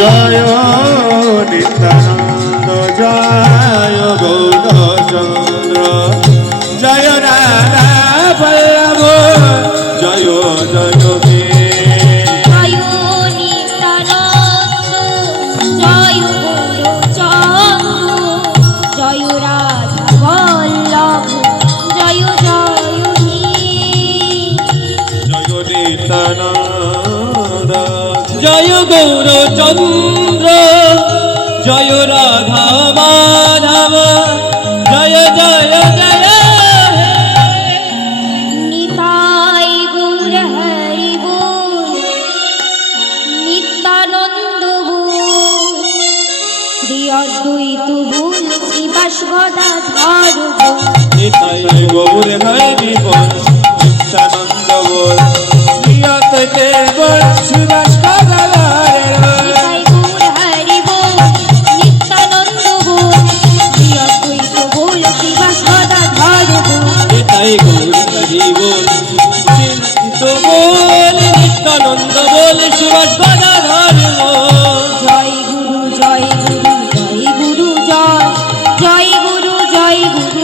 জয় নিত্যানন্দ জয় গৌরচন্দ্র জয় রাধা বল্লভ জয় জয় হে জয় নিত্যানন্দ জয় গৌরচন্দ্র জয় রাধা বল্লভ জয় জয় হে জয় নিত্যানন্দ জয় গৌরচন্দ্র জয় রাধা মাধব জয় জয় জয় হে। নিতাই গৌর হরি বল নিত্যানন্দ বল শ্রী অদ্বৈত বল শ্রী বাসগদাধর বল নিতাই গৌর হরি বল নিত্যানন্দ বল শ্রী অদ্বৈত বল শ্রী বাসগদাধর নিতাই গৌর হরি বল নিত্যানন্দ বল শ্রী অদ্বৈত বল শ্রী বাসগদাধর বল নিতাই গৌর হরি বল চিন্ত বল নিত্যানন্দ বল শিবাস গদাধর বল